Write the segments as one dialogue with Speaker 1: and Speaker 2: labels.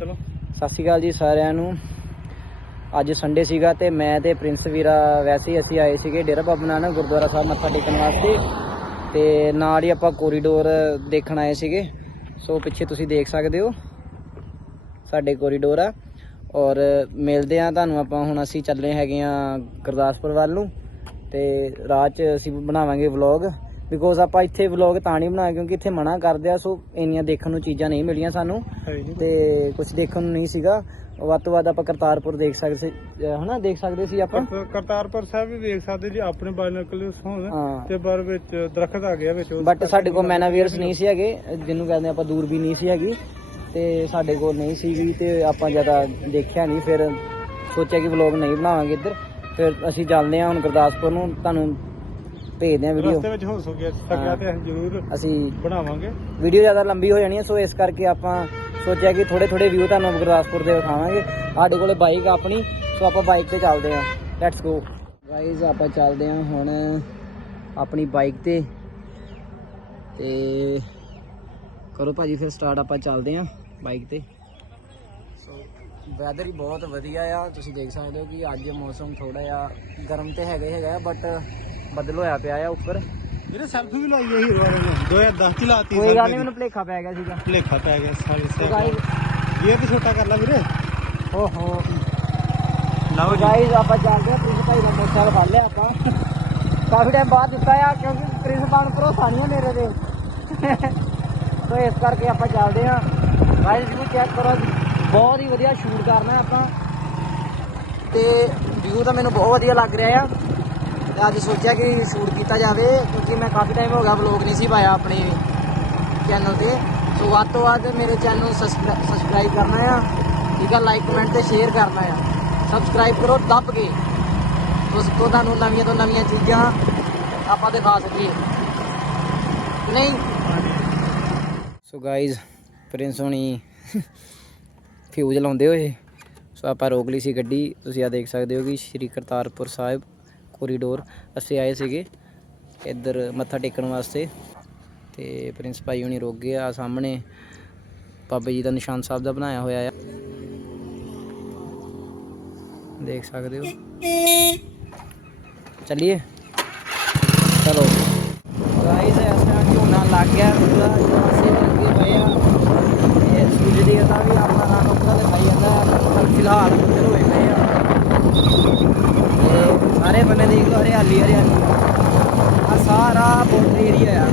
Speaker 1: ਚਲੋ।
Speaker 2: ਸਤਿ ਸ਼੍ਰੀ ਅਕਾਲ ਜੀ ਸਾਰਿਆਂ ਨੂੰ। ਅੱਜ ਸੰਡੇ ਸੀਗਾ ਤੇ ਮੈਂ ਤੇ ਪ੍ਰਿੰਸ ਵੀਰਾ ਵੈਸੇ ਹੀ ਅਸੀਂ ਆਏ ਸੀਗੇ ਡੇਰਾ ਬਾਬਾ ਨਾਨਕ ਗੁਰਦੁਆਰਾ ਸਾਹਿਬ ਮੱਥਾ ਟੇਕਣ ਵਾਸਤੇ। ਤੇ ਨਾਲ ਹੀ ਆਪਾਂ ਕੋਰੀਡੋਰ ਦੇਖਣ ਆਏ ਸੀਗੇ। ਸੋ ਪਿੱਛੇ ਤੁਸੀਂ ਦੇਖ ਸਕਦੇ ਹੋ। ਸਾਡੇ ਕੋਰੀਡੋਰ ਆ। ਔਰ ਮਿਲਦੇ ਆ ਤੁਹਾਨੂੰ ਆਪਾਂ। ਹੁਣ ਅਸੀਂ ਚੱਲੇ ਹੈਗੇ ਆ ਗੁਰਦਾਸਪੁਰ ਵੱਲ ਨੂੰ। ਤੇ ਰਾਤ 'ਚ ਅਸੀਂ ਬਣਾਵਾਂਗੇ ਵਲੌਗ ਬਿਕੋਜ਼ ਆਪਾਂ ਇੱਥੇ ਵਲੌਗ ਤਾਂ ਨਹੀਂ ਬਣਾਇਆ ਕਿਉਂਕਿ ਇੱਥੇ ਮਨਾ ਕਰਦੇ ਆ ਸੋ ਇੰਨੀਆਂ ਦੇਖਣ ਨੂੰ ਚੀਜ਼ਾਂ ਨਹੀਂ ਮਿਲੀਆਂ ਸਾਨੂੰ। ਤੇ ਕੁਝ ਦੇਖਣ ਨੂੰ ਨਹੀਂ ਸੀਗਾ। ਵੱਧ ਤੋਂ ਵੱਧ ਆਪਾਂ ਕਰਤਾਰਪੁਰ ਦੇਖ ਸਕਦੇ ਸੀ ਹਨਾ ਦੇਖ ਸਕਦੇ ਸੀ ਆਪਾਂ।
Speaker 1: ਕਰਤ- ਕਰਤਾਰਪੁਰ ਸਾਹਿਬ ਵੀ ਵੇਖ ਸਕਦੇ ਜੀ ਆਪਣੇ ਬਾਇਨੋਕਲਸ ਹੋਣ। ਤੇ ਪਰ ਵਿੱਚ ਦਰਖਤ ਆ ਗਿਆ ਵਿੱਚ
Speaker 2: ਬਟ ਸਾਡੇ ਕੋਲ ਮੈਨਾਵੀਅਰਸ ਨਹੀਂ ਸੀ ਹੈਗੇ ਜਿਹਨੂੰ ਕਹਿੰਦੇ ਆਪਾਂ ਦੂਰ ਵੀ ਨਹੀਂ ਸੀ ਹੈਗੀ। ਤੇ ਸਾਡੇ ਕੋਲ ਨਹੀਂ ਸੀਗੀ ਤੇ ਆਪਾਂ ਜ਼ਿਆਦਾ ਦੇਖਿਆ ਨਹੀਂ। ਫਿਰ ਸੋਚਿਆ ਕਿ ਵਲੌਗ ਨਹੀਂ ਬਣਾਵਾਂਗੇ ਇੱਧਰ। ਫਿਰ ਅਸੀਂ ਚੱਲਦੇ ਹਾਂ ਹੁਣ ਗੁਰਦਾਸਪੁਰ ਨੂੰ। ਤੁਹਾਨੂੰ ਭੇਜਦੇ ਹਾਂ ਵੀਡੀਓ
Speaker 1: ਰਸਤੇ ਵਿੱਚ ਹੋ ਸਕਿਆ ਸਕਿਆ ਤੇ ਅਸੀਂ ਜ਼ਰੂਰ
Speaker 2: ਅਸੀਂ
Speaker 1: ਬਣਾਵਾਂਗੇ।
Speaker 2: ਵੀਡੀਓ ਜ਼ਿਆਦਾ ਲੰਬੀ ਹੋ ਜਾਣੀ ਹੈ ਸੋ ਇਸ ਕਰਕੇ ਆਪਾਂ ਸੋਚਿਆ ਕਿ ਥੋੜੇ ਥੋੜੇ ਵਿਊ ਤੁਹਾਨੂੰ ਗੁਰਦਾਸਪੁਰ ਦੇ ਵਿਖਾਵਾਂਗੇ। ਸਾਡੇ ਕੋਲੇ ਬਾਈਕ ਆਪਣੀ ਸੋ ਆਪਾਂ ਬਾਈਕ ਤੇ ਚੱਲਦੇ ਹਾਂ। ਲੈਟਸ ਗੋ ਗਾਇਜ਼ ਆਪਾਂ ਚੱਲਦੇ ਹਾਂ ਹੁਣ ਆਪਣੀ ਬਾਈਕ ਤੇ। ਤੇ ਕਰੋ ਭਾਜੀ ਫਿਰ ਸਟਾਰਟ ਆਪਾਂ ਚੱਲਦੇ ਹਾਂ ਬਾਈਕ ਤੇ। ਸੋ ਵੈਦਰ ਹੀ ਬਹੁਤ ਵਧੀਆ ਆ। ਤੁਸੀਂ ਦੇਖ ਸਕਦੇ ਹੋ ਕਿ ਅੱਜ ਮੌਸਮ ਥੋੜਾ ਜਿਹਾ ਗਰਮ ਤੇ ਹੈਗਾ ਹੀ ਹੈਗਾ ਬਟ ਬੱਦਲ ਹੋਇਆ ਪਿਆ ਆ ਉੱਪਰ।
Speaker 1: ਜਿਹੜੇ ਸੈਲਫੀ ਵੀ ਲਾਈ ਹੈ ਹੀਰੋ ਵਾਲੇ ਨੇ 2010 ਚ ਲਾਤੀ
Speaker 2: ਕੋਈ ਗੱਲ ਨਹੀਂ ਮੈਨੂੰ ਭਲੇਖਾ ਪੈ ਗਿਆ ਸੀਗਾ।
Speaker 1: ਲੇਖਾ ਪੈ ਗਿਆ ਸਾਲੇ ਸਾਹਿਬ
Speaker 2: ਗਾਇਜ਼
Speaker 1: ਇਹ ਤੇ ਛੋਟਾ ਕਰ ਲਾ ਵੀਰੇ।
Speaker 2: ਓਹੋ।
Speaker 1: ਲਓ
Speaker 2: ਗਾਈਜ਼ ਆਪਾਂ ਚੱਲਦੇ ਆ ਪ੍ਰਿੰਸ ਭਾਈ ਦਾ ਮੋਟਰਸਾਈਕਲ ਫੜ ਲਿਆ ਆਪਾਂ। ਕਾਫੀ ਟਾਈਮ ਬਾਅਦ ਦਿੱਤਾ ਆ ਕਿਉਂਕਿ ਪ੍ਰਿੰਸ ਭਾਈ ਨੂੰ ਭਰੋਸਾ ਨਹੀਂ ਮੇਰੇ ਤੇ। ਸੋ ਇਸ ਕਰਕੇ ਆਪਾਂ ਚੱਲਦੇ ਆ। ਗਾਈਜ਼ ਨੂੰ ਚੈੱਕ ਕਰੋ ਬਹੁਤ ਹੀ ਵਧੀਆ ਸ਼ੂਟ ਕਰਨਾ ਆਪਾਂ। ਤੇ ਵਿਊ ਤਾਂ ਮੈਨੂੰ ਬਹੁਤ ਵਧੀਆ ਲੱਗ ਰਿਹਾ ਆ। ਤੇ ਅੱਜ ਸੋਚਿਆ ਕਿ ਸ਼ੂਟ ਕੀਤਾ ਜਾਵੇ, ਕਿਉਂਕਿ ਮੈਂ ਕਾਫੀ ਟਾਈਮ ਹੋ ਗਿਆ ਵਲੌਗ ਨਹੀਂ ਸੀ ਪਾਇਆ ਆਪਣੇ ਚੈਨਲ ਤੇ। ਸੋ ਵੱਧ ਤੋਂ ਵੱਧ ਮੇਰੇ ਚੈਨਲ ਨੂੰ ਸਬਸਕ੍ਰਾਈਬ ਕਰਨਾ ਆ, ਠੀਕ ਆ ਲਾਈਕ ਕਮੈਂਟ ਤੇ ਸ਼ੇਅਰ ਕਰਨਾ ਆ। ਸਬਸਕ੍ਰਾਈਬ ਕਰੋ, ਦੱਬ ਕੇ। ਉਸ ਤੋਂ ਤੁਹਾਨੂੰ ਨਵੀਆਂ ਤੋਂ ਨਵੀਆਂ ਚੀਜ਼ਾਂ ਆਪਾਂ ਦਿਖਾ ਸਕੀਏ। ਨਹੀਂ। ਸੋ ਗਾਇਜ਼ ਪ੍ਰਿੰਸ ਹੋਣੀ ਫਿਊਜ਼ ਲਾਉਂਦੇ ਹੋਏ। ਸੋ ਆਪਾਂ ਰੋਕ ਲਈ ਸੀ ਗੱਡੀ। ਤੁਸੀਂ ਆ ਦੇਖ ਸਕਦੇ ਹੋ ਕਿ ਸ਼੍ਰੀ ਕਰਤਾਰਪੁਰ ਸਾਹਿਬ ਕੋਰੀਡੋਰ ਅਸੀਂ ਆਏ ਸੀਗੇ। ਇੱਧਰ ਮੱਥਾ ਟੇਕਣ ਵਾਸਤੇ। ਤੇ ਪ੍ਰਿੰਸ ਭਾਈ ਹੁਣੀ ਰੁਕ ਗਏ ਆ ਸਾਹਮਣੇ। ਬਾਬਾ ਜੀ ਦਾ ਨਿਸ਼ਾਨ ਸਾਹਿਬ ਦਾ ਬਣਾਇਆ ਹੋਇਆ ਆ। ਦੇਖ ਸਕਦੇ ਹੋ। ਚੱਲੀਏ। ਚਲੋ। ਗਾਇਸ ਇਸ ਟਾਈਮ ਝੋਨਾ ਲੱਗ ਗਿਆ। ਪੂਰਾ ਪਾਸੇ ਲੱਗੇ ਪਏ ਆ। ਇਹ ਸੂਰਜ ਦੇਵਤਾ ਵੀ ਆਪਣਾ ਰੰਗ ਉੱਪਰ ਦਿਖਾਈ ਜਾਂਦਾ। ਪਰ ਫਿਲਹਾਲ ਬੱਦਲ ਸਾਰੇ ਬੰਨੇ ਦੇਖ ਲਓ, ਹਰਿਆਲੀ ਹਰਿਆਲੀ। ਆ ਸਾਰਾ ਬੋਰਡਰ ਏਰੀਆ ਆ।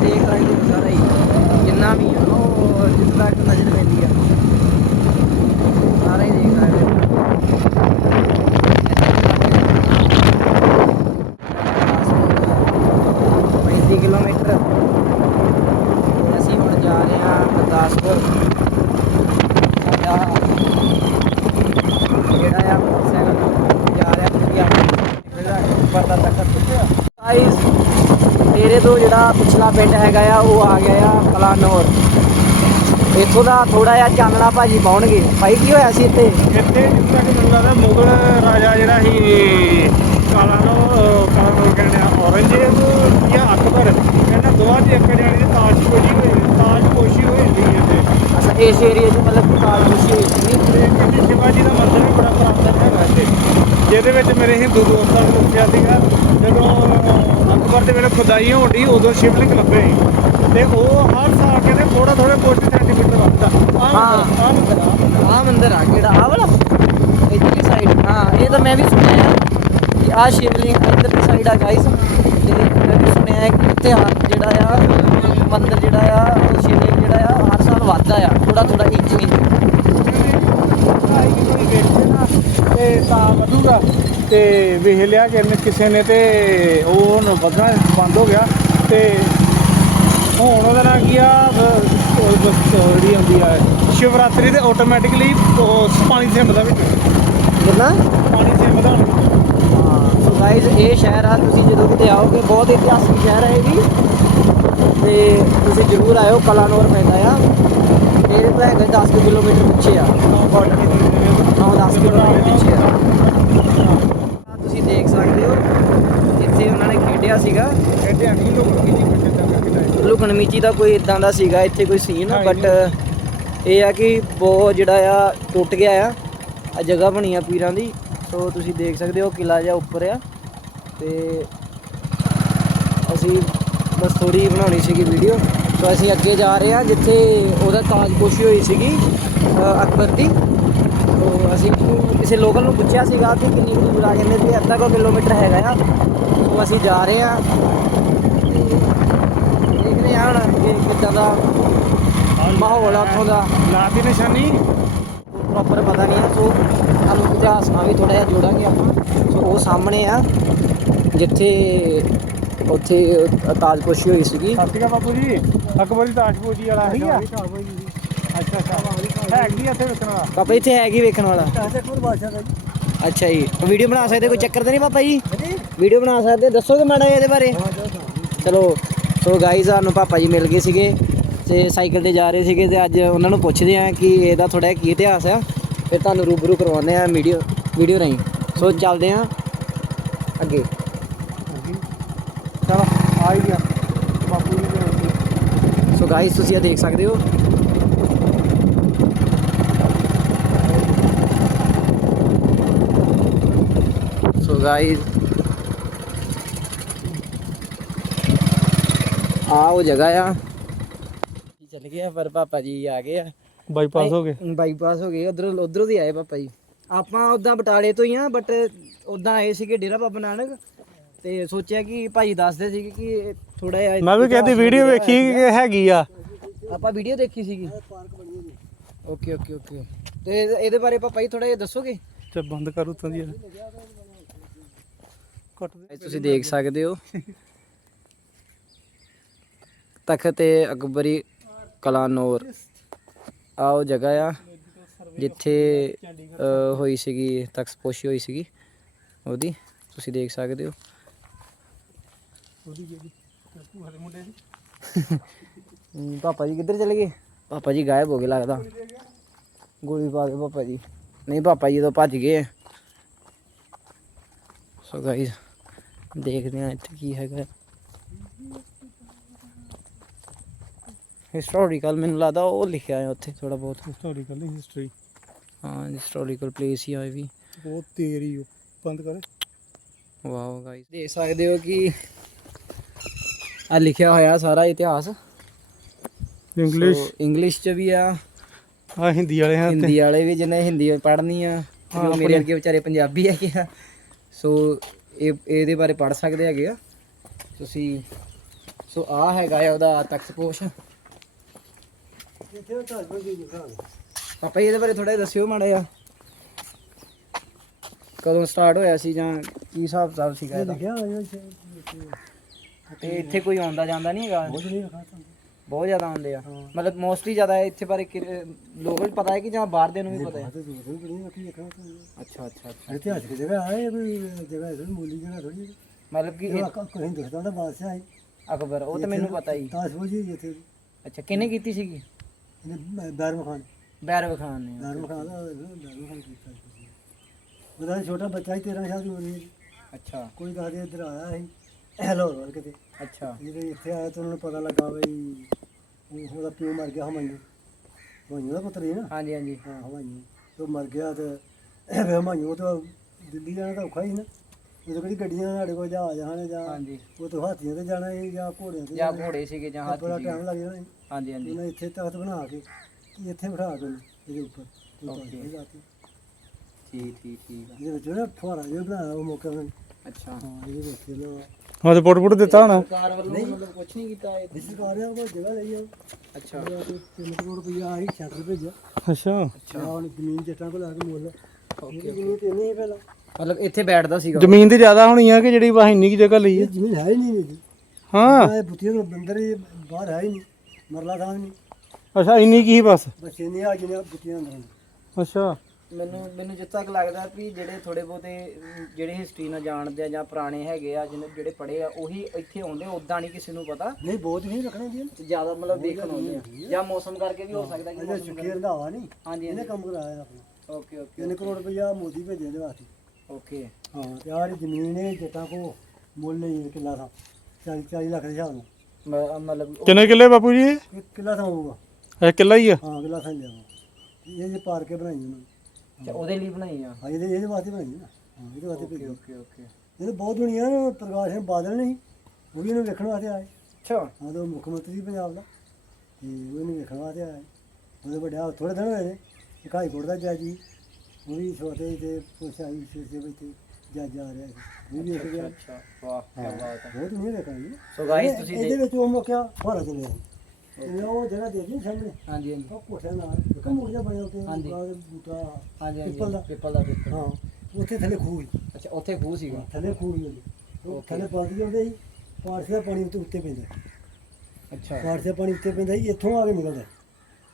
Speaker 2: ਦੇਖ ਸਕਦੇ ਹੋ ਸਾਰਾ ਹੀ। ਜਿੰਨਾ ਵੀ ਆ, ਉਹ ਜਿਸ ਤੱਕ ਨਜ਼ਰ ਪੈਂਦੀ ਆ ਸਾਰਾ ਹੀ ਦੇਖ ਸਕਦੇ ਹੋ 35 ਕਿਲੋਮੀਟਰ ਤੇ ਅਸੀਂ ਹੁਣ ਜਾ ਰਹੇ ਹਾਂ ਗੁਰਦਾਸਪੁਰ ਸਾਡਾ ਜਿਹੜਾ ਆ ਮੋਟਰਸਾਈਕਲ ਜਾ ਰਿਹਾ ਤੁਸੀਂ ਆਪਣਾ ਉੱਪਰ ਦਾ ਤੱਕ ਚੁੱਕਿਆ ਗਾਇਸ ਤੇਰੇ ਤੋਂ ਜਿਹੜਾ ਪਿਛਲਾ ਪਿੰਡ ਹੈਗਾ ਆ ਉਹ ਆ ਗਿਆ ਆ ਕਲਾਨੌਰ। ਇੱਥੋਂ ਦਾ ਥੋੜਾ ਜਿਹਾ ਚਾਨਣਾ ਭਾਜੀ ਪਾਉਣਗੇ। ਭਾਈ ਕੀ ਹੋਇਆ ਸੀ ਇੱਥੇ?
Speaker 1: ਇੱਥੇ ਜਿੱਥੇ ਤੱਕ ਮੈਨੂੰ ਲੱਗਦਾ ਮੁਗਲ ਰਾਜਾ ਜਿਹੜਾ ਸੀ ਕਾਲਾ ਨੂੰ ਕਾਲਾ ਨੂੰ ਕਹਿੰਦੇ ਆ ਔਰੰਗਜ਼ੇਬ ਜਾਂ ਅਕਬਰ ਇਹਨਾਂ ਦੋਵਾਂ ਦੀ ਇੱਕ ਜਾਣੀ ਦੀ ਤਾਜਪੋਸ਼ੀ ਹੋਈ ਤਾਜਪੋਸ਼ੀ ਹੋਈ ਹੁੰਦੀ ਹੈ
Speaker 2: ਅੱਛਾ ਇਸ ਏਰੀਆ 'ਚ ਮਤਲਬ ਕਿ ਕਾਲ ਖੁਸ਼ੀ ਹੋਈ ਸੀ।
Speaker 1: ਤੇ ਕਹਿੰਦੇ ਸ਼ਿਵਾਜੀ ਦਾ ਮੰਦਿਰ ਵੀ ਬੜਾ ਪ੍ਰਾਪਤ ਹੈਗਾ ਇੱਥੇ ਜਿਹਦੇ ਵਿੱਚ ਮੇਰੇ ਹਿੰਦੂ ਦੋਸਤਾਂ ਨੇ ਦੱਸਿਆ ਸੀਗਾ ਜਦੋਂ ਅਕਬਰ ਦੇ ਵੇਲੇ ਖੁਦਾਈ ਹੋਣ ਉਦੋਂ ਸ਼ਿਵਲਿੰਗ ਲੱਭੇ। ਤੇ ਉਹ ਹਰ ਸਾਲ ਕਹਿੰਦੇ ਥੋੜਾ ਥੋੜਾ ਕੁਝ ਸੈਂਟੀਮੀਟਰ ਵੱਧਦਾ।
Speaker 2: ਹਾਂ।
Speaker 1: ਆਹ ਮੰਦਿਰ ਆ।
Speaker 2: ਆ ਮੰਦਿਰ ਆ ਕਿਹੜਾ? ਆ ਵਾਲਾ? ਇਧਰਲੀ ਸਾਈਡ ਹਾਂ ਇਹ ਤਾਂ ਮੈਂ ਵੀ ਸੁਣਿਆ ਹੈ ਕਿ ਆ ਸ਼ਿਵਲਿੰਗ ਇਧਰਲੀ ਸਾਈਡ ਆ ਗਾਇਸ ਤੇ ਮੈਂ ਵੀ ਸੁਣਿਆ ਕਿ ਇੱਥੇ ਆ ਜਿਹੜਾ ਆ ਮੰਦਿਰ ਜਿਹੜਾ ਆ ਉਹ ਸ਼ਿਵਲਿੰਗ ਜਿਹੜਾ ਆ ਹਰ ਸਾਲ ਵੱਧਦਾ ਆ ਥੋੜਾ ਥੋੜਾ ਇੰਚ ਇੰਚ
Speaker 1: ਤੇ ਤਾਂ ਵਧੂਗਾ। ਤੇ ਵੇਖ ਲਿਆ ਕਿ ਇਹਨੇ ਕਿਸੇ ਨੇ ਤੇ ਉਹ ਹੁਣ ਵਧਣਾ ਬੰਦ ਹੋ ਗਿਆ। ਤੇ ਹੁਣ ਉਹਦਾ ਨਾਂ ਕੀ ਆ? ਜਿਹੜੀ ਆਉਂਦੀ ਆ ਸ਼ਿਵਰਾਤਰੀ ਤੇ ਆਟੋਮੈਟਿਕਲੀ ਪਾਣੀ ਸਿਮਦਾ ਵਿੱਚ
Speaker 2: ਕਿੰਨਾ?
Speaker 1: ਪਾਣੀ ਸਿਮਦਾ
Speaker 2: ਹਾਂ ਸੋ ਗਾਇਸ ਇਹ ਸ਼ਹਿਰ ਆ ਤੁਸੀਂ ਜਦੋਂ ਕਿਤੇ ਆਓਗੇ ਬਹੁਤ ਇਤਿਹਾਸਿਕ ਸ਼ਹਿਰ ਹੈ ਇਹ ਵੀ। ਤੇ ਤੁਸੀਂ ਜ਼ਰੂਰ ਆਇਓ ਕਲਾਨੌਰ ਪੈਂਦਾ ਆ। ਮੇਰੇ ਤੋਂ ਹੈਗਾ 10 ਕੁ ਕਿਲੋਮੀਟਰ ਪਿੱਛੇ ਆ ਬਾਰਡਰ ਦੇ 9-10 ਕਿਲੋਮੀਟਰ ਪਿੱਛੇ ਆ। ਆਹ ਤੁਸੀਂ ਦੇਖ ਸਕਦੇ ਹੋ ਜਿੱਥੇ ਉਹਨਾਂ ਨੇ ਖੇਡਿਆ ਸੀਗਾ।
Speaker 1: ਨਹੀਂ
Speaker 2: ਲੁਕਣ ਮੀਚੀ ਦਾ ਕੋਈ ਇਦਾਂ ਦਾ ਸੀਗਾ ਇੱਥੇ ਕੋਈ ਸੀਨ ਬਟ ਇਹ ਆ ਕਿ ਬਹੁਤ ਜਿਹੜਾ ਆ ਟੁੱਟ ਗਿਆ ਆ ਆ ਜਗ੍ਹਾ ਬਣੀ ਆ ਪੀਰਾਂ ਦੀ। ਸੋ ਤੁਸੀਂ ਦੇਖ ਸਕਦੇ ਹੋ ਕਿਲਾ ਜਿਹਾ ਉੱਪਰ ਆ। ਤੇ ਅਸੀਂ ਬਸ ਥੋੜੀ ਬਣਾਉਣੀ ਸੀਗੀ ਵੀਡੀਓ ਸੋ ਅਸੀਂ ਅੱਗੇ ਜਾ ਰਹੇ ਹਾਂ ਜਿੱਥੇ ਉਹਦਾ ਤਾਜਪੋਸ਼ੀ ਹੋਈ ਸੀਗੀ ਅਕਬਰ ਦੀ। ਕਿਸੇ ਲੋਕਲ ਨੂੰ ਪੁੱਛਿਆ ਸੀਗਾ ਕਿ ਕਿੰਨੀ ਕੁ ਦੂਰ ਆ ਕਹਿੰਦੇ ਵੀ ਅੱਧਾ ਕੁ ਕਿਲੋਮੀਟਰ ਹੈਗਾ ਆ। ਸੋ ਅਸੀਂ ਜਾ ਰਹੇ ਹਾਂ ਤੇ ਦੇਖਦੇ ਹਾਂ ਹੁਣ ਕਿ ਕਿੱਦਾਂ ਦਾ ਮਾਹੌਲ ਆ ਉੱਥੋਂ ਦਾ।
Speaker 1: ਲਾ ਦੀ ਨਿਸ਼ਾਨੀ
Speaker 2: ਪ੍ਰੋਪਰ ਪਤਾ ਨਹੀਂ ਹੈ ਸੋ ਤੁਹਾਨੂੰ ਇਤਿਹਾਸ ਵੀ ਥੋੜਾ ਜਿਹਾ ਜੋੜਾਂਗੇ ਆਪਾਂ। ਸੋ ਉਹ ਸਾਹਮਣੇ ਆ ਜਿੱਥੇ ਉੱਥੇ ਤਾਜਪੋਸ਼ੀ ਹੋਈ ਸੀਗੀ।
Speaker 1: ਸਤਿ ਸ਼੍ਰੀ ਅਕਾਲ ਬਾਪੂ ਜੀ। ਅਕਬਰੀ ਤਾਸ਼ਪੂਜੀ ਵਾਲਾ ਹੈਗੀ ਆ। ਅੱਛਾ ਅੱਛਾ। ਹੈਗੀ ਇੱਥੇ ਵੇਖਣ ਵਾਲਾ।
Speaker 2: ਪਾਪਾ ਇੱਥੇ ਹੈ ਕੀ ਵੇਖਣ ਵਾਲਾ। ਅੱਛਾ ਜੀ। ਵੀਡੀਓ ਬਣਾ ਸਕਦੇ ਕੋਈ ਚੱਕਰ ਤੇ ਨਹੀਂ ਪਾਪਾ ਜੀ? ਵੀਡੀਓ ਬਣਾ ਸਕਦੇ ਦੱਸੋਗੇ ਮਾੜਾ ਇਹਦੇ ਬਾਰੇ? ਚਲੋ ਸੋ ਗਾਈਜ਼ ਸਾਨੂੰ ਪਾਪਾ ਜੀ ਮਿਲ ਗਏ ਸੀਗੇ ਤੇ ਸਾਈਕਲ ਤੇ ਜਾ ਰਹੇ ਸੀਗੇ ਤੇ ਅੱਜ ਉਹਨਾਂ ਨੂੰ ਪੁੱਛਦੇ ਆ ਕਿ ਇਹਦਾ ਥੋੜਾ ਕੀ ਇਤਿਹਾਸ ਆ। ਫਿਰ ਤੁਹਾਨੂੰ ਰੂਬਰੂ ਕਰਵਾਉਂਦੇ ਆ ਵੀਡੀਓ ਵੀਡੀਓ ਰਾਹੀਂ। ਸੋ ਚੱਲਦੇ ਆ ਅੱਗੇ।
Speaker 1: ਚਲੋ ਆ ਹੀ ਗਿਆ ਬਾਪੂ ਜੀ ਦੇ
Speaker 2: ਸੋ ਗਾਈਸ ਤੁਸੀਂ ਇਹ ਦੇਖ ਸਕਦੇ ਹੋ ਸੋ ਗਾਈਸ ਆ ਉਹ ਜਗ੍ਹਾ ਆ। ਚੱਲ ਗਿਆ ਪਰ ਪਾਪਾ ਜੀ ਆ ਗਏ ਆ।
Speaker 1: ਬਾਈਪਾਸ ਹੋ ਗਏ?
Speaker 2: ਬਾਈਪਾਸ ਹੋ ਗਏ ਉਧਰੋਂ ਉਧਰੋਂ ਦੀ ਆਏ ਪਾਪਾ ਜੀ। ਆਪਾਂ ਉਦਾਂ ਬਟਾਲੇ ਤੋਂ ਹੀ ਆ ਬਟ ਉਦਾਂ ਆਏ ਸੀਗੇ ਡੇਰਾ ਬਾਬਾ ਨਾਨਕ। ਤੇ ਸੋਚਿਆ ਕਿ ਭਾਈ ਦੱਸਦੇ ਸੀਗੇ ਕਿ ਥੋੜਾ ਜਿਹਾ
Speaker 1: ਮੈਂ ਵੀ ਕਹਿੰਦੀ ਵੀਡੀਓ ਵੇਖੀ ਕਿ ਹੈਗੀ ਆ।
Speaker 2: ਆਪਾਂ ਵੀਡੀਓ ਦੇਖੀ ਸੀਗੀ। ਓਕੇ ਓਕੇ ਓਕੇ ਤੇ ਇਹਦੇ- ਬਾਰੇ ਪਾਪਾ ਜੀ ਥੋੜਾ ਜਿਹਾ ਦੱਸੋਗੇ?
Speaker 1: ਤੇ ਬੰਦ ਕਰ ਉਤਾਂ ਦੀ
Speaker 2: ਤੁਸੀਂ ਦੇਖ ਸਕਦੇ ਹੋ। ਤਖਤ ਅਕਬਰੀ ਕਲਾਨੌਰ। ਆ ਉਹ ਜਗ੍ਹਾ ਆ ਜਿੱਥੇ ਹੋਈ ਸੀਗੀ ਤਖਤਪੋਸ਼ੀ ਹੋਈ ਸੀਗੀ। ਉਹਦੀ ਤੁਸੀਂ ਦੇਖ ਸਕਦੇ ਹੋ। ਪਾਪਾ ਜੀ ਕਿੱਧਰ ਚਲੇ ਗਏ? ਪਾਪਾ ਜੀ ਗਾਇਬ ਹੋ ਗਏ ਲੱਗਦਾ। ਗੋਲੀ ਪਾ ਦੇ ਪਾਪਾ ਜੀ। ਨਹੀਂ ਪਾਪਾ ਜੀ ਤਾਂ ਭੱਜ ਗਏ ਸੋ ਗਾਇਸ ਦੇਖਦੇ ਹਾਂ ਇੱਥੇ ਕੀ ਹੈਗਾ ਹਿਸਟੋਰੀਕਲ ਮੈਨੂੰ ਲੱਗਦਾ ਉਹ ਲਿਖਿਆ ਹੈ ਉੱਥੇ ਥੋੜਾ ਬਹੁਤ।
Speaker 1: ਹਿਸਟੋਰੀਕਲ ਹਿਸਟਰੀ
Speaker 2: ਹਾਂ ਹਿਸਟੋਰੀਕਲ ਪਲੇਸ ਹੀ ਆ ਇਹ ਵੀ।
Speaker 1: ਬਹੁਤ ਤੇਰੀ। ਬੰਦ ਕਰ।
Speaker 2: ਵਾਓ ਗਾਇਸ ਦੇਖ ਸਕਦੇ ਹੋ ਕਿ ਆ ਲਿਖਿਆ ਹੋਇਆ ਸਾਰਾ ਇਤਿਹਾਸ।
Speaker 1: ਇੰਗਲਿਸ਼
Speaker 2: ਇੰਗਲਿਸ਼ ਚ ਵੀ ਆ।
Speaker 1: ਆ ਹਿੰਦੀ ਵਾਲੇ ਹਾਂ
Speaker 2: ਹਿੰਦੀ ਵਾਲੇ ਵੀ ਜਿਹਨੇ ਹਿੰਦੀ ਪੜ੍ਹਨੀ ਆ। ਮੇਰੇ ਅੱਗੇ ਵਿਚਾਰੇ ਪੰਜਾਬੀ ਹੈਗੇ ਆ। ਸੋ ਇਹ ਇਹਦੇ ਬਾਰੇ ਪੜ੍ਹ ਸਕਦੇ ਹੈਗੇ ਆ। ਤੁਸੀਂ ਸੋ ਆ ਹੈਗਾ ਆ ਉਹਦਾ ਤਖਤਪੋਸ਼। ਪਾਪਾ ਇਹਦੇ ਬਾਰੇ ਥੋੜਾ ਦੱਸਿਓ ਮਾੜਾ ਜਿਹਾ। ਕਦੋਂ ਸਟਾਰਟ ਹੋਇਆ ਸੀ ਜਾਂ ਕੀ ਹਿਸਾਬ ਕਿਤਾਬ ਸੀਗਾ ਇਹਦਾ? ਤੇ ਇੱਥੇ ਕੋਈ ਆਉਂਦਾ ਜਾਂਦਾ ਨਹੀਂ ਹੈਗਾ ਬਹੁਤ ਜ਼ਿਆਦਾ ਆਉਂਦੇ ਆ। ਮਤਲਬ ਮੋਸਟਲੀ ਜ਼ਿਆਦਾ ਇੱਥੇ ਬਾਰੇ ਲੋਕਾਂ ਨੂੰ ਪਤਾ ਹੈ ਕਿ ਜਾਂ ਬਾਹਰ ਦੇ ਨੂੰ ਵੀ ਪਤਾ ਹੈ? ਅੱਛਾ ਅੱਛਾ ਅੱਛਾ।
Speaker 3: ਇਤਿਹਾਸਕ ਜਗ੍ਹਾ ਹੈ ਇਹ ਕੋਈ ਜਗ੍ਹਾ ਹੈ ਮੂਲੀ ਜਗ੍ਹਾ ਥੋੜੀ
Speaker 2: ਮਤਲਬ ਕਿ ਇਹ-
Speaker 3: ਕੋਈ ਹਿੰਦੁਸਤਾਨ ਦਾ ਬਾਦਸ਼ਾਹ ਹੈ।
Speaker 2: ਅਕਬਰ ਉਹ ਤਾਂ ਮੈਨੂੰ ਪਤਾ ਹੀ।
Speaker 3: ਤਾਜਪੁਰ ਜੀ ਜਿੱਥੇ
Speaker 2: ਅੱਛਾ ਕਿਹਨੇ ਕੀਤੀ ਸੀਗੀ?
Speaker 3: ਇਹਨੇ ਬੈਰਮ ਖਾਨ।
Speaker 2: ਬੈਰਵ ਖਾਨ ਨੇ
Speaker 3: ਬੈਰਮ ਖਾਨ ਦਾ ਬੈਰਮ ਖਾਨ ਕੀਤਾ ਸੀ। ਉਹਦਾ ਛੋਟਾ ਬੱਚਾ ਸੀ 13 ਸਾਲ ਦੀ ਉਮਰ ਸੀ।
Speaker 2: ਅੱਛਾ।
Speaker 3: ਕੋਈ ਦੱਸਦੇ ਇੱਧਰ ਆਇਆ ਸੀ ਹੈਲੋ ਕਿਤੇ।
Speaker 2: ਅੱਛਾ।
Speaker 3: ਜਦੋਂ ਇੱਥੇ ਆਇਆ ਤਾਂ ਉਹਨਾਂ ਨੂੰ ਪਤਾ ਲੱਗਾ ਬਈ ਉਹ- ਉਹਦਾ ਪਿਓ ਮਰ ਗਿਆ ਹਮਾਯੂ ਹਮਾਯੂ ਦਾ ਪੁੱਤਰ ਸੀ ਨਾ
Speaker 2: ਹਾਂਜੀ ਹਾਂਜੀ
Speaker 3: ਹਾਂ ਹਮਾਯੂ ਤੇ ਉਹ ਮਰ ਗਿਆ ਤੇ ਫਿਰ ਹਮਾਯੂ ਤਾਂ ਦਿੱਲੀ ਜਾਣਾ ਤਾਂ ਔਖਾ ਹੀ ਨਾ ਉਦੋਂ ਕਿਹੜੀ ਗੱਡੀਆਂ ਸਾਡੇ ਕੋਲ ਜਹਾਜ਼ ਹਨ ਜਾਂ
Speaker 2: ਹਾਂਜੀ
Speaker 3: ਉਹ ਤੋਂ ਹਾਥੀਆਂ ਤੇ ਜਾਣਾ ਸੀ ਜਾਂ ਘੋੜਿਆਂ ਤੇ
Speaker 2: ਜਾਂ
Speaker 3: ਜਾਣਾ
Speaker 2: ਘੋੜੇ ਸੀਗੇ ਜਾਂ
Speaker 3: ਸੀ।
Speaker 2: ਹਾਥੀ
Speaker 3: ਬੜਾ
Speaker 2: ਸੀਗੇ
Speaker 3: ਟਾਈਮ ਲੱਗ ਜਾਣਾ ਸੀ।
Speaker 2: ਹਾਂਜੀ ਹਾਂਜੀ
Speaker 3: ਉਹਨਾਂ ਇੱਥੇ ਤਖਤ ਬਣਾ ਕੇ ਤੇ ਇੱਥੇ ਬਿਠਾ ਕੇ ਉਹਨੂੰ ਇਹਦੇ ਉੱਪਰ ਕੋਈ
Speaker 2: Okay.
Speaker 3: ਤਾਜ ਨਹੀਂ ਲਾਤੀ।
Speaker 2: ਠੀਕ ਠੀਕ ਠੀਕ ਆ।
Speaker 3: ਇਹਦੇ ਵਿੱਚ ਨਾ ਫੁਹਾਰਾ ਜਿਹਾ ਬਣਾਇਆ ਉਹ ਮੌਕੇ
Speaker 2: ਅੱਛਾ
Speaker 3: ਹਾਂ ਇਹਦੇ ਵਿੱਚ ਨਾ
Speaker 1: ਹਾਂ ਤੇ ਪੁੱਟ ਪੁੱਟ ਦਿੱਤਾ ਹੋਣਾ।
Speaker 2: ਸਰਕਾਰ ਵੱਲੋਂ ਮਤਲਬ ਕੁਝ ਨਹੀਂ ਕੀਤਾ ਇਹ।
Speaker 3: ਜਿਸ ਸਰਕਾਰ ਉਹ ਜਗ੍ਹਾ ਲਈ ਆ।
Speaker 2: ਅੱਛਾ।
Speaker 3: ਉਹ ਤੇ 3 ਕਰੋੜ ਰੁਪਈਆ ਆਹੀ ਸ਼ਟਰ ਭੇਜਿਆ।
Speaker 1: ਅੱਛਾ।
Speaker 3: ਆ ਹੁਣ ਜ਼ਮੀਨ ਜੱਟਾਂ ਕੋਲ ਆ ਕੇ ਮੁੱਲ। ਜ਼ਮੀਨ ਤੇ ਨਹੀਂ ਪਹਿਲਾਂ।
Speaker 2: ਮਤਲਬ ਇੱਥੇ ਬੈਠਦਾ ਸੀਗਾ।
Speaker 1: ਜ਼ਮੀਨ ਦੀ ਜ਼ਿਆਦਾ ਹੋਣੀ ਆ ਕਿ ਜਿਹੜੀ ਵਾ ਇੰਨੀ ਕੀ ਜਗ੍ਹਾ ਲਈ
Speaker 3: ਇਹ
Speaker 1: ਆ
Speaker 3: ਜ਼ਮੀਨ ਹੈ ਹੀ ਨਹੀਂ ਇਹਦੀ।
Speaker 1: ਹਾਂ।
Speaker 3: ਇਹ ਬੁੱਤੀਆਂ ਤੋਂ ਬੰਦਰ ਹੀ ਬਾਹਰ ਹੈ ਹੀ ਨਹੀਂ। ਮਰਲਾ ਥਾਂ ਨਹੀਂ।
Speaker 1: ਅੱਛਾ ਇੰਨੀ ਕੀ ਬਸ?
Speaker 3: ਬੱਚੇ ਨਹੀਂ ਆ ਜਿਹਨੇ ਬੁੱਤੀਆਂ ਅੰਦਰ ਨੇ।
Speaker 1: ਅੱਛਾ।
Speaker 2: ਮੈਨੂੰ ਮੈਨੂੰ ਜਿੱਥੇ ਤੱਕ ਲੱਗਦਾ ਵੀ ਜਿਹੜੇ ਥੋੜੇ ਬਹੁਤੇ ਜਿਹੜੇ ਹਿਸਟਰੀ ਨਾਲ ਜਾਣਦੇ ਆ ਜਾਂ ਪੁਰਾਣੇ ਹੈਗੇ ਆ ਜਿਹਨੇ ਜਿਹੜੇ ਪੜ੍ਹੇ ਆ ਉਹੀ ਇੱਥੇ ਆਉਂਦੇ ਉਦਾਂ ਨਹੀਂ ਕਿਸੇ ਨੂੰ ਪਤਾ।
Speaker 3: ਨਹੀਂ ਬਹੁਤ ਨਹੀਂ ਰੱਖਣਾ ਜੀ
Speaker 2: ਜ਼ਿਆਦਾ ਮਤਲਬ ਦੇਖਣ ਆਉਂਦੇ ਆ। ਜਾਂ। ਮੌਸਮ ਕਰਕੇ ਵੀ ਹੋ ਸਕਦਾ ਕਿ
Speaker 3: ਇਹਨੇ ਸੁੱਕੀ ਰੰਧਾਵਾ ਨਹੀਂ।
Speaker 2: ਹਾਂਜੀ
Speaker 3: ਇਹਨੇ ਕੰਮ ਕਰਾਇਆ ਆਪਣਾ।
Speaker 2: ਓਕੇ ਓਕੇ
Speaker 3: 3 ਕਰੋੜ ਰੁਪਈਆ ਮੋਦੀ ਭੇਜੇ ਇਹਦੇ ਵਾਸਤੇ।
Speaker 2: ਓਕੇ।
Speaker 3: ਹਾਂ ਤੇ ਆਹ ਜਿਹੜੀ ਜ਼ਮੀਨ ਹੈ ਜੱਟਾਂ ਕੋ ਮੁੱਲ ਹੀ ਕਿੱਲਾ ਥਾਂ। 40 40 ਲੱਖ ਦੇ ਹਿਸਾਬ ਨਾਲ।
Speaker 2: ਮ- ਮਤਲਬ
Speaker 1: ਕਿੰਨੇ ਕਿੱਲੇ ਬਾਪੂ ਜੀ ਇਹ?
Speaker 3: ਇੱਕ ਕਿੱਲਾ ਥਾਂ ਹੋਊਗਾ।
Speaker 1: ਇਹ ਕਿੱਲਾ ਹੀ ਆ?
Speaker 3: ਹਾਂ ਕਿਲਾ ਥਾਂ ਲਿਆ। ਇਹ ਜੇ ਪਾਰ ਕੇ ਬਣਾਈ ਉਹਨੂੰ
Speaker 2: ਅੱਛਾ ਉਹਦੇ ਲਈ ਬਣਾਈ ਆ?
Speaker 3: ਹਾਂ ਇਹਦੇ ਇਹਦੇ ਵਾਸਤੇ ਬਣਾਈ ਨਾ। ਹਾਂ ਇਹਦੇ ਵਾਸਤੇ ਭੇਜੀ
Speaker 2: ਓਕੇ ਓਕੇ।
Speaker 3: ਇਹ ਬਹੁਤ ਦੁਨੀਆ ਨਾ ਪ੍ਰਕਾਸ਼ ਸਿੰਘ ਬਾਦਲ ਨਹੀਂ ਉਹ ਵੀ ਇਹਨੂੰ ਵੇਖਣ ਵਾਸਤੇ ਆਏ।
Speaker 2: ਅੱਛਾ।
Speaker 3: ਹਾਂ ਤਾਂ ਉਹ ਮੁੱਖ ਮੰਤਰੀ ਸੀ ਪੰਜਾਬ ਦਾ। ਤੇ ਉਹ ਇਹਨੂੰ ਵੇਖਣ ਵਾਸਤੇ ਆਏ। ਉਹਦੇ ਵੱਡਾ ਥੋੜੇ ਦਿਨ ਹੋਏ ਨੇ। ਇੱਕ ਹਾਈ ਕੋਰਟ ਦਾ ਜੱਜ ਜੀ ਉਹ ਵੀ ਛੋਟੇ ਤੇ ਪੁੱਛ ਆਈ ਸੀ ਤੇ ਵਿੱਚ ਜੱਜ ਆ ਰਿਹਾ ਸੀ। ਉਹ ਵੀ ਵੇਖ ਗਿਆ
Speaker 2: ਅੱਛਾ। ਵਾਹ ਕੀ ਬਾਤ ਹੈ
Speaker 3: ਬਹੁਤ ਦੁਨੀਆ ਵੇਖਣ
Speaker 2: ਸੋ ਗਾਇਸ ਤੁਸੀਂ
Speaker 3: ਇਹਦੇ ਵਿੱਚ ਉਹ ਮੁੱਕਿਆ ਹੋਰਾ ਚੱਲਿਆ। ਤੇ ਉਹ ਜਗ੍ਹਾ ਦੇ ਦਿੱਤੀ ਸਾਹਮਣੇ।
Speaker 2: ਹਾਂਜੀ ਹਾਂਜੀ।
Speaker 3: ਉਹ ਕੋਠੇ ਨਾਲ ਇੱਕ ਮੁੜ ਜਾ ਬਣਿਆ ਉੱਤੇ
Speaker 2: ਹਾਂਜੀ।
Speaker 3: ਬਾਹਰ ਬੂਟਾ
Speaker 2: ਹਾਂਜੀ ਹਾਂਜੀ
Speaker 3: ਪਿੱਪਲ ਦਾ।
Speaker 2: ਪਿੱਪਲ ਦਾ ਪਿੱਪਲ
Speaker 3: ਹਾਂ ਉੱਥੇ ਥੱਲੇ ਖੂਹ ਸੀ।
Speaker 2: ਅੱਛਾ ਉੱਥੇ ਖੂਹ ਸੀਗਾ?
Speaker 3: ਥੱਲੇ ਖੂਹ ਸੀ ਉਹਦੇ। ਉਹ ਥੱਲੇ ਪਾਣੀ ਜਾਂਦੇ ਸੀ ਪਾਰਸੇ ਦਾ ਪਾਣੀ ਉੱਤੇ ਉੱਤੇ ਪੈਂਦਾ
Speaker 2: ਅੱਛਾ।
Speaker 3: ਪਾਰਸੇ ਦਾ ਪਾਣੀ ਉੱਤੇ ਪੈਂਦਾ ਸੀ ਇੱਥੋਂ ਆ ਕੇ ਨਿਕਲਦਾ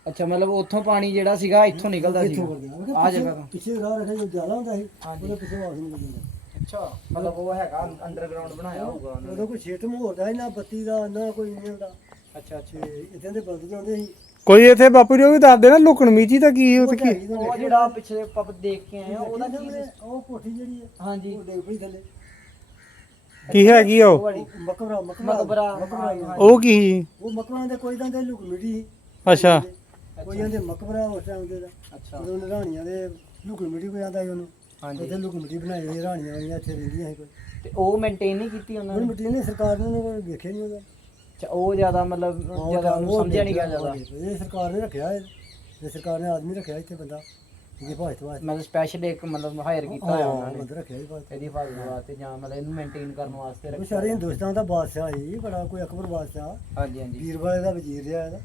Speaker 2: ਅੱਛਾ ਮਤਲਬ ਉੱਥੋਂ ਪਾਣੀ ਜਿਹੜਾ ਸੀਗਾ ਇੱਥੋਂ ਨਿਕਲਦਾ ਸੀ
Speaker 3: ਇੱਥੋਂ ਕਰਦਾ
Speaker 2: ਆ ਜਗ੍ਹਾ ਤੋਂ।
Speaker 3: ਪਿੱਛੇ ਰਾਹ ਰੱਖਿਆ ਜੋ ਜ਼ਿਆਦਾ ਹੁੰਦਾ ਸੀ
Speaker 2: ਹਾਂਜੀ।
Speaker 3: ਉਹਦੇ ਪਿੱਛੇ ਵਾਸ ਜਾਂਦਾ
Speaker 2: ਅੱਛਾ ਮਤਲਬ ਉਹ ਹੈਗਾ ਅੰਡਰਗਰਾਉਂਡ ਬਣਾਇਆ ਹੋਊਗਾ ਉਹਨਾਂ ਨੇ।
Speaker 3: ਉਦੋਂ ਕੋਈ ਛੇਟ ਮੋਰਦਾ ਸੀ ਨਾ ਬੱਤੀ ਦਾ ਨਾ ਕੋਈ ਨਹੀਂ ਦਾ।
Speaker 2: ਅੱਛਾ ਅੱਛਾ
Speaker 3: ਦੇ ਜਾਂਦੇ ਸੀ।
Speaker 1: ਕੋਈ ਇੱਥੇ ਬਾਪੂ ਜੀ ਉਹ ਵੀ ਦੱਸਦੇ ਨਾ ਲੁਕਣ ਮੀਚੀ ਤਾਂ ਕੀ ਉੱਥੇ ਕੀ?
Speaker 2: ਉਹ ਜਿਹੜਾ ਪਿਛਲੇ ਪੱਪ ਦੇਖ ਕੇ ਆਏ ਆ ਉਹਦਾ ਕੀ
Speaker 3: ਉਹਦਾ ਉਹ ਕੋਠੀ ਜਿਹੜੀ ਹੈ
Speaker 2: ਹਾਂਜੀ।
Speaker 3: ਉਹ ਡੇਗ ਪਈ ਥੱਲੇ।
Speaker 1: ਕੀ ਹੈਗੀ ਆ
Speaker 2: ਉਹ?
Speaker 1: ਉਹ
Speaker 3: ਉਹ ਮਕਬਰਾ ਮਕਬਰਾ।
Speaker 1: ਉਹ ਕੀ?
Speaker 3: ਉਹ ਮਕਬਰਾ ਦੇ ਕੋਈ ਤਾਂ ਦੇ ਲੁਕ ਮਿੱਟੀ।
Speaker 1: ਅੱਛਾ।
Speaker 3: ਕੋਈ ਜਾਂਦੇ ਮਕਬਰਾ ਉਸ ਟਾਈਮ ਦੇ ਦਾ।
Speaker 2: ਅੱਛਾ।
Speaker 3: ਉਦੋਂ ਰਾਣੀਆਂ ਦੇ ਲੁਕ ਮਿੱਟੀ ਕੋਈ ਆਂਦਾ ਸੀ ਉਹਨੂੰ।
Speaker 2: ਹਾਂਜੀ।
Speaker 3: ਉੱਥੇ ਲੁਕ ਮਿੱਟੀ ਬਣਾਈ ਹੋਈ ਰਾਣੀਆਂ ਵਾਲੀਆਂ ਇੱਥੇ ਰਹਿੰਦੀਆਂ ਸੀ ਕੋਈ।
Speaker 2: ਤੇ ਉਹ ਮੇਨਟੇਨ ਨਹੀਂ ਕੀਤੀ ਉਹਨਾਂ
Speaker 3: ਉਹ
Speaker 2: ਨੇ?
Speaker 3: ਮਿੱਟੀ ਨੇ ਸਰਕਾਰ ਨੇ ਵੇਖਿਆ ਨਹੀਂ ਉਹਦਾ।
Speaker 2: ਅੱਛਾ ਉਹ ਜ਼ਿਆਦਾ ਮਤਲਬ ਜ਼ਿਆਦਾ ਉਹਨੂੰ ਸਮਝਿਆ ਨਹੀਂ ਗਿਆ ਜ਼ਿਆਦਾ।
Speaker 3: ਇਹ ਸਰਕਾਰ ਨੇ ਰੱਖਿਆ ਹੈ ਇਹ ਸਰਕਾਰ ਨੇ ਆਦਮੀ ਰੱਖਿਆ ਇੱਥੇ ਬੰਦਾ ਇਹਦੀ ਭਾਜਤ ਵਾਸਤੇ
Speaker 2: ਮਤਲਬ ਸਪੈਸ਼ਲ ਇੱਕ ਮਤਲਬ ਹਾਇਰ ਕੀਤਾ ਹੋਇਆ ਉਹਨਾਂ ਨੇ।
Speaker 3: ਬੰਦਾ ਰੱਖਿਆ ਹੀ
Speaker 2: ਇਹਦੀ ਹਿਫਾਜ਼ਤ ਵਾਸਤੇ ਜਾਂ ਮਤਲਬ ਇਹਨੂੰ ਮੇਨਟੇਨ ਕਰਨ ਵਾਸਤੇ
Speaker 3: ਉਹ
Speaker 2: ਰੱਖਿਆ।
Speaker 3: ਸਾਰੇ ਹਿੰਦੁਸਤਾਨ ਦਾ ਬਾਦਸ਼ਾਹ ਸੀ ਬੜਾ ਕੋਈ ਅਕਬਰ ਬਾਦਸ਼ਾਹ।
Speaker 2: ਹਾਂਜੀ ਹਾਂਜੀ।
Speaker 3: ਵੀਰਵਾਲੇ ਦਾ ਵਜ਼ੀਰ ਰਿਹਾ ਇਹਦਾ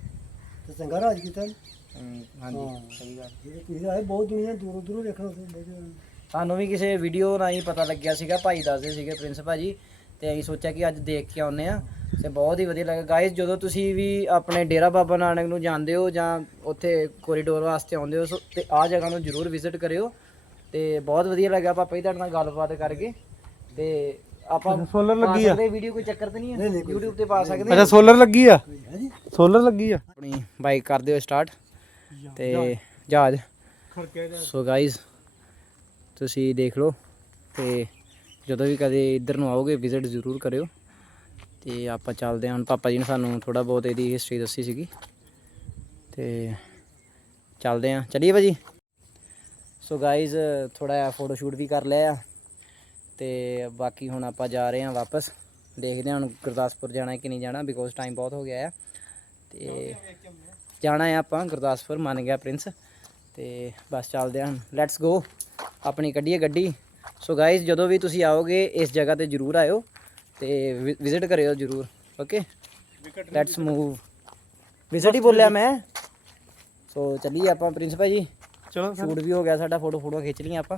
Speaker 3: ਤੇ ਚੰਗਾ ਰਾਜ ਕੀਤਾ ਇਹਨੇ।
Speaker 2: ਹਮ, ਹਾਂਜੀ
Speaker 3: ਹਾਂ।
Speaker 2: ਸਹੀ ਗੱਲ।
Speaker 3: ਇਹ ਤੁਸੀਂ ਆਏ ਬਹੁਤ ਦੁਨੀਆ ਦੂਰੋਂ ਦੂਰੋਂ ਵੇਖਣ ਉੱਥੇ ਬੈਠੇ ਹੋਏ ਨੇ।
Speaker 2: ਸਾਨੂੰ ਵੀ ਕਿਸੇ ਵੀਡੀਓ ਰਾਹੀਂ ਪਤਾ ਲੱਗਿਆ ਸੀਗਾ ਭਾਈ ਦੱਸਦੇ ਸੀਗੇ ਪ੍ਰਿੰਸ ਭਾਜੀ ਤੇ ਅਸੀਂ ਸੋਚਿਆ ਕਿ ਅੱਜ ਦੇਖ ਕੇ ਆਉਨੇ ਆ ਤੇ ਬਹੁਤ ਹੀ ਵਧੀਆ ਲੱਗਾ। ਗਾਇਸ ਜਦੋਂ ਤੁਸੀਂ ਵੀ ਆਪਣੇ ਡੇਰਾ ਬਾਬਾ ਨਾਨਕ ਨੂੰ ਜਾਂਦੇ ਹੋ ਜਾਂ ਉੱਥੇ ਕੋਰੀਡੋਰ ਵਾਸਤੇ ਆਉਂਦੇ ਹੋ ਸੋ ਤੇ ਆਹ ਜਗ੍ਹਾ ਨੂੰ ਜ਼ਰੂਰ ਵਿਜ਼ਿਟ ਕਰਿਓ ਤੇ ਬਹੁਤ ਵਧੀਆ ਲੱਗਾ ਪਾਪਾ ਜੀ ਤੁਹਾਡੇ ਨਾਲ ਗੱਲਬਾਤ ਕਰਕੇ ਤੇ ਆਪਾਂ
Speaker 1: ਸੋਲਰ ਲੱਗੀ ਆ?
Speaker 2: ਵੀਡੀਓ ਕੋਈ ਚੱਕਰ ਤੇ ਨਹੀਂ ਹੈ? YouTube ਤੇ ਪਾ ਸਕਦੇ
Speaker 1: ਅੱਛਾ ਸੋਲਰ ਲੱਗੀ ਆ? ਸੋਲਰ ਲੱਗੀ ਆ?
Speaker 2: ਆਪਣੀ ਬਾਈਕ ਕਰ ਦਿਓ ਸਟਾਰਟ ਤੇ ਜਹਾਜ਼।
Speaker 1: ਖੜਕੇ
Speaker 2: ਸੋ ਗਾਇਜ਼ ਤੁਸੀਂ ਦੇਖ ਲਓ ਤੇ ਜਦੋਂ ਵੀ ਕਦੇ ਇੱਧਰ ਨੂੰ ਆਓਗੇ ਵਿਜ਼ਿਟ ਜ਼ਰੂਰ ਕਰਿਓ। ਤੇ ਆਪਾਂ ਚੱਲਦੇ ਹਾਂ। ਹੁਣ ਪਾਪਾ ਜੀ ਨੇ ਸਾਨੂੰ ਥੋੜਾ ਬਹੁਤ ਇਹਦੀ ਹਿਸਟਰੀ ਦੱਸੀ ਸੀਗੀ। ਤੇ ਚੱਲਦੇ ਹਾਂ। ਚਲਿਏ ਭਾਜੀ? ਸੋ ਗਾਇਜ਼ ਥੋੜਾ ਜਿਹਾ ਫੋਟੋ ਸ਼ੂਟ ਵੀ ਕਰ ਲਿਆ ਆ। ਤੇ ਬਾਕੀ ਹੁਣ ਆਪਾਂ ਜਾ ਰਹੇ ਹਾਂ ਵਾਪਸ। ਦੇਖਦੇ ਹਾਂ ਹੁਣ ਗੁਰਦਾਸਪੁਰ ਜਾਣਾ ਕਿ ਨਹੀਂ ਜਾਣਾ ਬਿਕੋਜ਼ ਟਾਈਮ ਬਹੁਤ ਹੋ ਗਿਆ ਆ। ਤੇ ਜਾਣਾ ਹੈ ਆਪਾਂ ਗੁਰਦਾਸਪੁਰ, ਮੰਨ ਗਿਆ ਪ੍ਰਿੰਸ ਤੇ ਬਸ ਚੱਲਦੇ ਹਾਂ ਲੈਟਸ ਗੋ ਆਪਣੀ ਕੱਢੀਏ ਗੱਡੀ। ਸੋ ਗਾਇਜ਼ ਜਦੋਂ ਵੀ ਤੁਸੀਂ ਆਓਗੇ ਇਸ ਜਗ੍ਹਾ ਤੇ ਜਰੂਰ ਆਇਓ ਤੇ ਵਿਜ਼ਿਟ ਕਰਿਓ ਜਰੂਰ ਓਕੇ ਲੈਟਸ ਮੂਵ ਵਿਜ਼ਿਟ ਹੀ ਬੋਲਿਆ ਮੈਂ। ਸੋ ਚੱਲੀਏ ਆਪਾਂ ਪ੍ਰਿੰਸ ਭਾਜੀ।
Speaker 1: ਚਲੋ
Speaker 2: ਸ਼ੂਟ ਵੀ ਹੋ ਗਿਆ ਸਾਡਾ ਫੋਟੋ ਫੋਟੋ ਖਿੱਚ ਲਈਆਂ ਆਪਾਂ।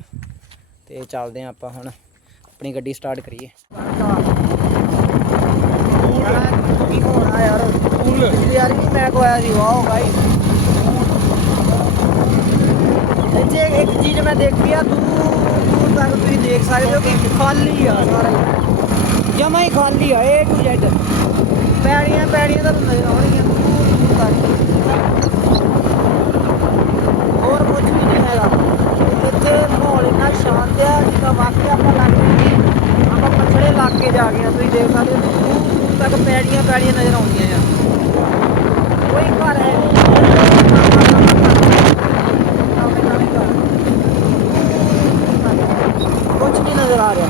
Speaker 2: ਤੇ ਚੱਲਦੇ ਹਾਂ ਆਪਾਂ ਹੁਣ ਆਪਣੀ ਗੱਡੀ ਸਟਾਰਟ ਕਰੀਏ। ਕੀ ਹੋਣਾ ਯਾਰ ਪਿਛਲੀ ਵਾਰ ਵੀ ਮੈਂ ਕੋਇਆ ਸੀ ਵਾਓ ਭਾਈ ਇੱਥੇ ਇੱਕ ਚੀਜ਼ ਮੈਂ ਦੇਖੀ ਆ ਦੂਰ ਤੱਕ ਤੁਸੀਂ ਦੇਖ ਸਕਦੇ ਹੋ ਕਿ ਖਾਲੀ ਆ ਸਾਰਾ ਜਮਾ ਹੀ ਖਾਲੀ ਆ ਏ ਟੂ ਜ਼ੈਡ ਪੈੜੀਆਂ ਪੈੜੀਆਂ ਤਾਂ ਨਜ਼ਰ ਆਉਣਗੀਆਂ ਦੂਰ ਦੂਰ ਤੱਕ ਹੋਰ ਕੁਝ ਵੀ ਨਹੀਂ ਹੈਗਾ ਇੱਥੇ ਮਾਹੌਲ ਇੰਨਾ ਸ਼ਾਂਤ ਆ ਜਿੱਦਾਂ ਵਾਕਈ ਆਪਾਂ ਲੱਗਦਾ ਕਿ ਆਪਾਂ ਪਛੜੇ ਇਲਾਕੇ ਜਾ ਗਏ ਆ ਤੁਸੀਂ ਦੇਖ ਸਕਦੇ ਹੋ ਦੂਰ ਦੂਰ ਤੱਕ ਪੈੜੀਆਂ ਪੈੜੀਆਂ ਨਜ਼ਰ ਆਉਂਦੀਆਂ ਆ ਕੋਈ ਘਰ ਹੈ ਕੁਝ ਨਹੀਂ ਨਜ਼ਰ ਆ ਰਿਹਾ।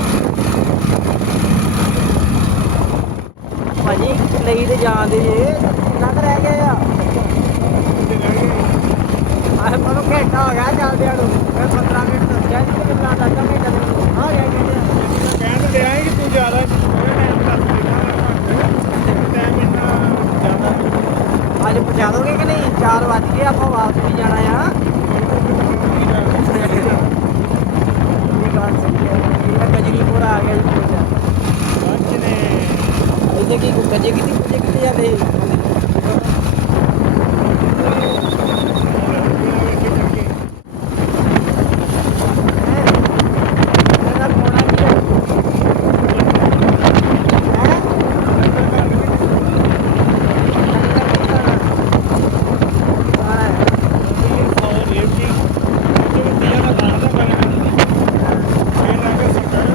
Speaker 2: ਭਾਜੀ ਲਈ ਤੇ ਜਾਂਦੇ ਜੇ। ਕੁ ਰਹਿ ਗਿਆ ਆ। ਆਹ ਮਨੋ ਘੰਟਾ ਹੋ ਗਿਆ ਚੱਲਦਿਆਂ ਨੂੰ। ਮੈਂ 15 ਮਿੰਟ ਦੱਸਿਆ ਸੀ ਕਿ ਲੱਗਾ ਘੰਟਾ ਤੇ ਆ ਗਿਆ ਕਹਿੰਦੇ
Speaker 1: ਕਹਿਣ ਤੇ ਕਿ ਤੂੰ ਜ਼ਿਆਦਾ ਟਾਈਮ ਦੱਸ ਟਾਈਮ ਇੰਨਾ ਜ਼ਿਆਦਾ
Speaker 2: ਅੱਜ ਪਹੁੰਚਾ ਦੋਗੇ ਕਿ ਨਹੀਂ? 4 ਵਜ ਗਏ ਆਪਾਂ ਵਾਪਸ ਵੀ ਜਾਣਾ ਆ। ਕਜਰੀਪੁਰ ਆ ਗਿਆ ਜੀ ਪਹੁੰਚਾ
Speaker 1: ਅੱਜ ਨੇ
Speaker 2: ਇੱਥੇ ਕੀ ਕਜੇ ਕਿਤੇ ਕਜੇ ਕਿਤੇ ਜਾਂਦੇ ਇਹਦਾ ਕੋਣਾ ਕੀ ਹੈ
Speaker 1: ਔਰ ਰੇਵਟੀ ਜੋ ਦਿਆ ਦਾ ਖਾਣਾ ਦਾ ਕਰ ਇਹ ਨਾ ਕਿ ਸਰਕਾਰ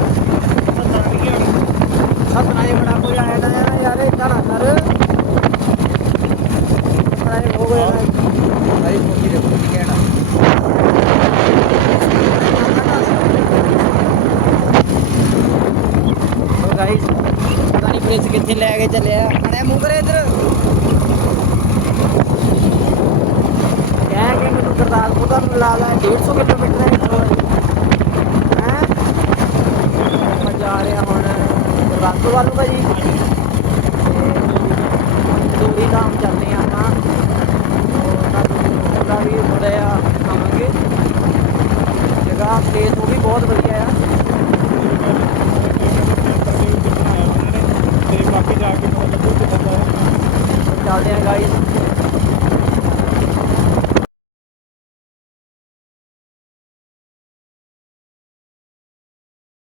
Speaker 1: ਪਤਾ ਨਹੀਂ ਆ
Speaker 2: ਸਤਨਾਏ ਬੜਾ ਕੋਈ ਆਇਆ ਤਾਂ ਯਾਰ ਇਹ ਨਾ ਕਰ ਇੱਥੇ ਲੈ ਕੇ ਚੱਲਿਆ ਮੂੰਹ ਕਰੇ ਇੱਧਰ। ਕਹਿ ਕੇ ਮੈਨੂੰ ਗੁਰਦਾਸਪੁਰ ਦਾ ਮਿਲਾ ਲੈ 150 ਕਿਲੋਮੀਟਰ ਹੈ ਇੱਥੋਂ। ਹੈ? ਆਪਾਂ ਜਾ ਰਿਹਾ ਹੁਣ ਗੁਰਦਾਸਪੁਰ ਵੱਲ ਨੂੰ ਭਾਜੀ।